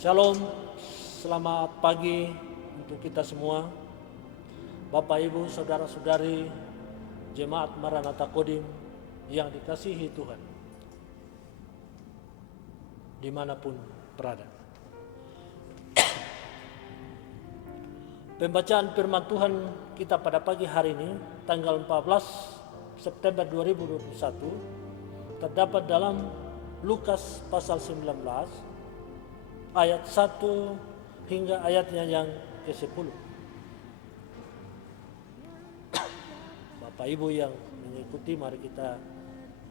Shalom, selamat pagi untuk kita semua. Bapak, Ibu, Saudara-saudari, Jemaat Maranatha Kodim yang dikasihi Tuhan, dimanapun berada. Pembacaan firman Tuhan kita pada pagi hari ini, tanggal 14 September 2021, terdapat dalam Lukas pasal 19, ayat 1 hingga ayatnya yang ke-10. Bapak Ibu yang mengikuti, mari kita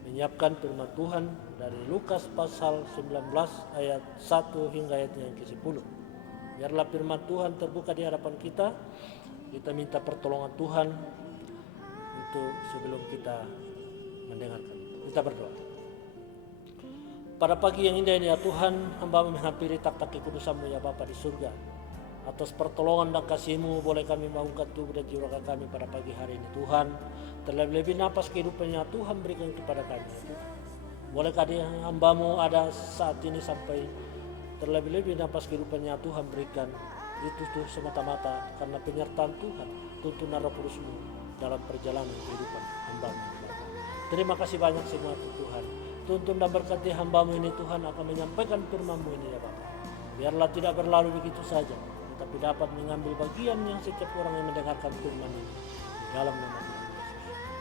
menyiapkan firman Tuhan dari Lukas pasal 19 ayat 1 hingga ayatnya yang ke-10. Biarlah firman Tuhan terbuka di hadapan kita. Kita minta pertolongan Tuhan untuk sebelum kita mendengarkan. Kita berdoa. Pada pagi yang indah ini ya Tuhan, hamba menghampiri takhta kekudusan-Mu ya Bapa di surga. Atas pertolongan dan kasih-Mu boleh kami membangunkan tubuh dan jiwa kami pada pagi hari ini Tuhan. Terlebih-lebih napas kehidupannya Tuhan berikan kepada kami ya Tuhan. Bolehkah hamba-Mu ada saat ini sampai terlebih-lebih napas kehidupannya Tuhan berikan. Itu tuh semata-mata karena penyertaan Tuhan, tuntunan Roh Kudus-Mu dalam perjalanan kehidupan hamba-Mu. Terima kasih banyak semua Tuhan. Tuntun dan berkati hamba-Mu ini Tuhan akan menyampaikan firman-Mu ini ya Bapa. Biarlah tidak berlalu begitu saja, tetapi dapat mengambil bagian yang setiap orang yang mendengarkan firman ini. Dalam nama Tuhan Yesus.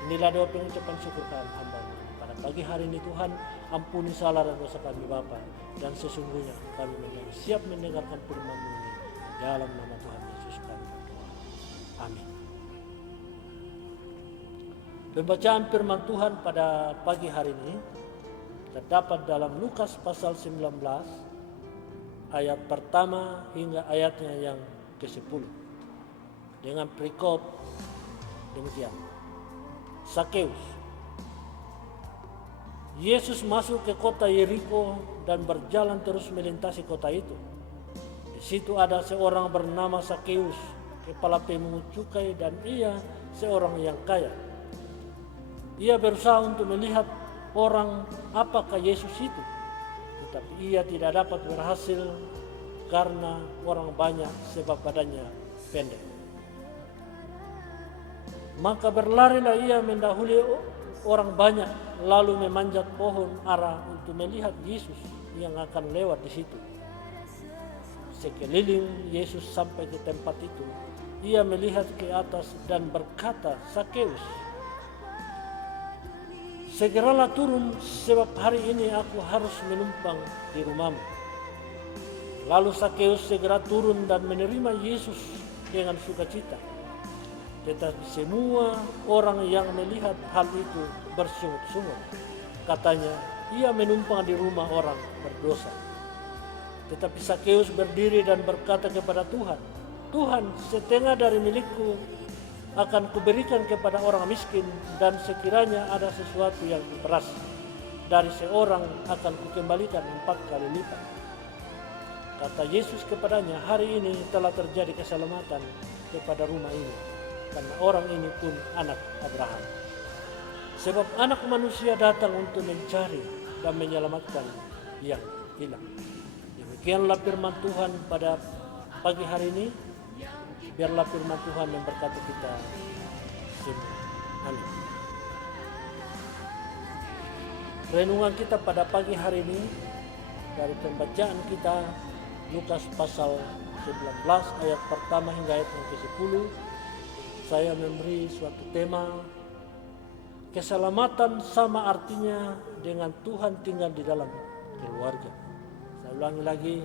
Inilah doa pengucapan syukur kami hamba-Mu. Pada pagi hari ini Tuhan, ampuni salah dan dosa kami Bapa. Dan sesungguhnya kami siap mendengarkan firman-Mu ini. Dalam nama Tuhan Yesus kami berdoa. Amin. Pembacaan firman Tuhan pada pagi hari ini terdapat dalam Lukas pasal 19 ayat pertama hingga ayatnya yang ke-10 dengan perikop demikian. Sakeus. Yesus masuk ke kota Yeriko dan berjalan terus melintasi kota itu. Di situ ada seorang bernama Sakeus, kepala pemungut cukai, dan ia seorang yang kaya. Ia berusaha untuk melihat orang apakah Yesus itu, tetapi ia tidak dapat berhasil karena orang banyak sebab badannya pendek. Maka berlarilah ia mendahului orang banyak, lalu memanjat pohon ara untuk melihat Yesus yang akan lewat di situ. Sekeliling Yesus sampai ke tempat itu, ia melihat ke atas dan berkata, Sakeus, segeralah turun sebab hari ini aku harus menumpang di rumahmu. Lalu Sakeus segera turun dan menerima Yesus dengan sukacita. Tetapi semua orang yang melihat hal itu bersungut-sungut. Katanya, ia menumpang di rumah orang berdosa. Tetapi Sakeus berdiri dan berkata kepada Tuhan, Tuhan, setengah dari milikku akan kuberikan kepada orang miskin, dan sekiranya ada sesuatu yang kuperas dari seorang akan kukembalikan 4 kali lipat. Kata Yesus kepadanya, hari ini telah terjadi keselamatan kepada rumah ini, karena orang ini pun anak Abraham. Sebab anak manusia datang untuk mencari dan menyelamatkan yang hilang. Demikianlah firman Tuhan pada pagi hari ini. Biarlah firman Tuhan memberkati kita semua. Amin. Renungan kita pada pagi hari ini dari pembacaan kita Lukas pasal 19 ayat pertama hingga ayat yang ke-10. Saya memberi suatu tema, keselamatan sama artinya dengan Tuhan tinggal di dalam keluarga. Saya ulangi lagi,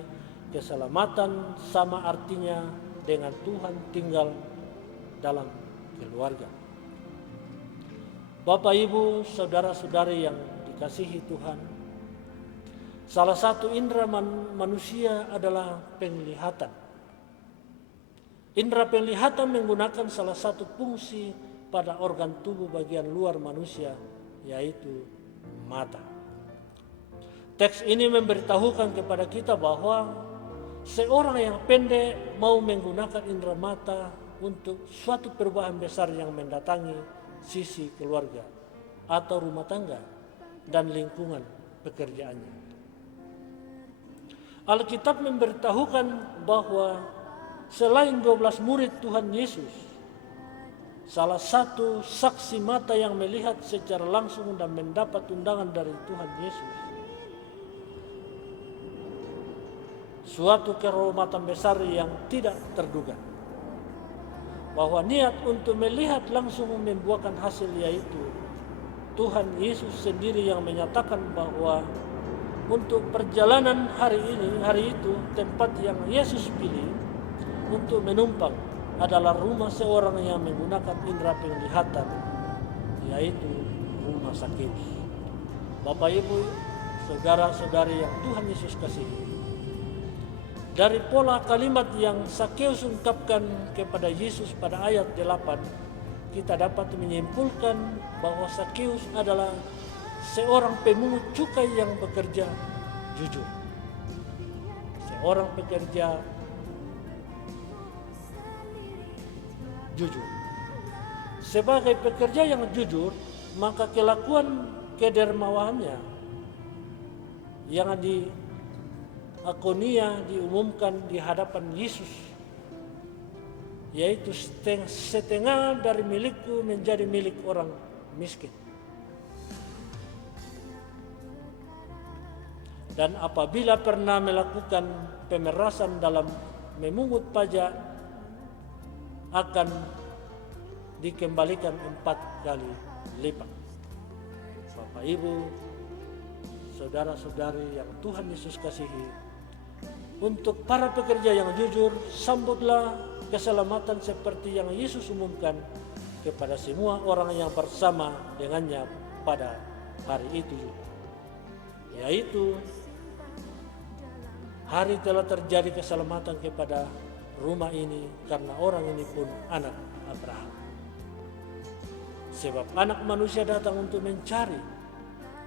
keselamatan sama artinya dengan Tuhan tinggal dalam keluarga. Bapak, Ibu, Saudara-saudari yang dikasihi Tuhan, salah satu indera manusia adalah penglihatan. Indera penglihatan menggunakan salah satu fungsi pada organ tubuh bagian luar manusia, yaitu mata. Teks ini memberitahukan kepada kita bahwa seorang yang pendek mau menggunakan indera mata untuk suatu perubahan besar yang mendatangi sisi keluarga atau rumah tangga dan lingkungan pekerjaannya. Alkitab memberitahukan bahwa selain 12 murid Tuhan Yesus, salah satu saksi mata yang melihat secara langsung dan mendapat undangan dari Tuhan Yesus, suatu kehormatan besar yang tidak terduga, bahwa niat untuk melihat langsung membuahkan hasil, yaitu Tuhan Yesus sendiri yang menyatakan bahwa untuk perjalanan hari itu tempat yang Yesus pilih untuk menumpang adalah rumah seorang yang menggunakan indera penglihatan, yaitu rumah Sakeus. Bapak Ibu, saudara-saudari yang Tuhan Yesus kasihi, dari pola kalimat yang Sakeus ungkapkan kepada Yesus pada ayat 8, kita dapat menyimpulkan bahwa Sakeus adalah seorang pemungut cukai yang bekerja jujur. Seorang pekerja jujur. Sebagai pekerja yang jujur, maka kelakuan kedermawannya yang diakonia diumumkan di hadapan Yesus, yaitu setengah dari milikku menjadi milik orang miskin. Dan apabila pernah melakukan pemerasan dalam memungut pajak, akan dikembalikan 4 kali lipat. Bapak Ibu, saudara-saudari yang Tuhan Yesus kasihi, untuk para pekerja yang jujur, sambutlah keselamatan seperti yang Yesus umumkan kepada semua orang yang bersama dengannya pada hari itu, yaitu hari telah terjadi keselamatan kepada rumah ini karena orang ini pun anak Abraham. Sebab anak manusia datang untuk mencari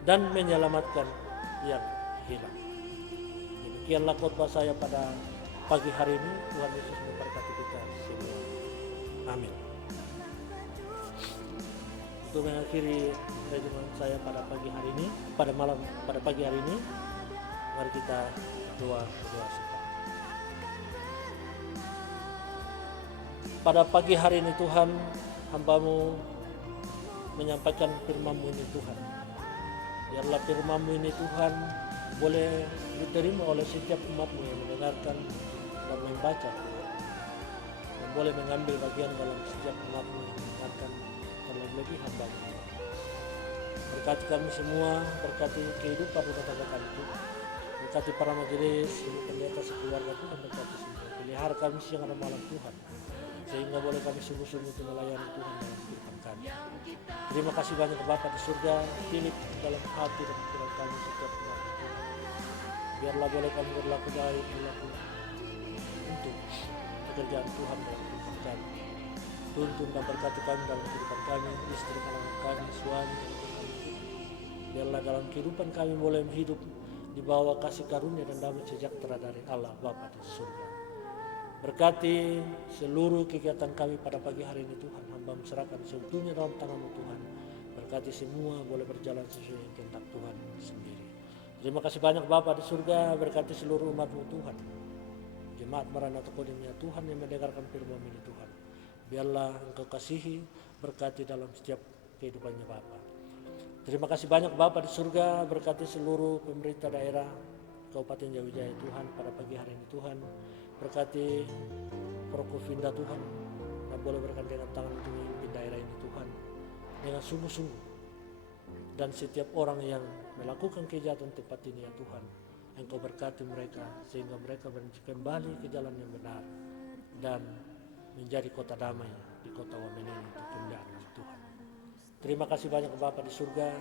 dan menyelamatkan yang hilang. Demikianlah khotbah saya pada pagi hari ini. Tuhan Yesus memberkati kita semua. Amin. Untuk mengakhiri renungan saya pada pagi hari ini, pada pagi hari ini, mari kita berdoa singkat. Pada pagi hari ini Tuhan, hamba-Mu menyampaikan firman-Mu ini Tuhan. Biarlah firman-Mu ini Tuhan boleh diterima oleh setiap umat-Mu yang mendengarkan dan membaca, dan boleh mengambil bagian dalam setiap umat-Mu yang mendengarkan, terlebih hamba-Mu. Berkati kami semua, berkati kehidupan rumah tangga kami Tuhan. Berkati para majelis, ibu pendeta sekeluarga Tuhan, berkati semua. Pelihara kami siang dan malam Tuhan, sehingga boleh kami sungguh-sungguh melayani Tuhan dalam kehidupan kami. Terima kasih banyak Bapa di surga, pilih dalam hati dan pikiran kami setiap umat Tuhan. Biarlah boleh kami berlaku baik, berlaku untuk pekerjaan Tuhan dalam kehidupan kami. Tuntun dan berkati kami dalam kehidupan kami, istri, anak kami, suami, dan kami. Biarlah dalam kehidupan kami boleh hidup di bawah kasih karunia dan damai sejahtera dari Allah Bapa di surga. Berkati seluruh kegiatan kami pada pagi hari ini Tuhan. Hamba serahkan seutuhnya dalam tangan-Mu Tuhan. Berkati semua boleh berjalan sesuai kehendak Tuhan sendiri. Terima kasih banyak Bapa di surga. Berkati seluruh umat-Mu Tuhan. Jemaat Maranatha Kodimnya Tuhan yang mendengarkan firman ini Tuhan. Biarlah Engkau kasihi, berkati dalam setiap kehidupannya Bapa. Terima kasih banyak Bapa di surga. Berkati seluruh pemerintah daerah Kabupaten Jawijaya Tuhan pada pagi hari ini Tuhan. Berkati Prokofinda Tuhan, dan boleh berkat dengan tangan untuk memimpin daerah ini Tuhan dengan sungguh-sungguh. Dan setiap orang yang melakukan kejahatan tempat ini ya Tuhan, Engkau berkati mereka sehingga mereka kembali ke jalan yang benar dan menjadi kota damai di kota Wamena untuk kemuliaan Tuhan. Terima kasih banyak Bapa di surga.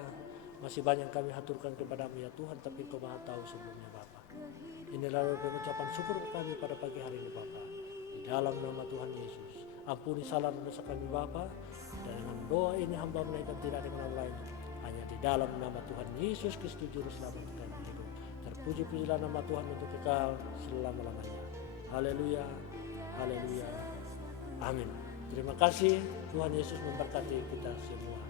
Masih banyak kami haturkan kepada-Mu ya Tuhan, tapi Engkau Maha tahu sebelumnya Bapa. Inilah pengucapan syukur kami pada pagi hari ini Bapa. Di dalam nama Tuhan Yesus, ampuni salah dan dosa kami Bapa. Dan dengan doa ini hamba menaikkan tidak dengan lain, hanya di dalam nama Tuhan Yesus Kristus Juru Selamat kami hidup. Terpuji-pujilah nama Tuhan untuk kekal selama-lamanya. Haleluya, haleluya, amin. Terima kasih. Tuhan Yesus memberkati kita semua.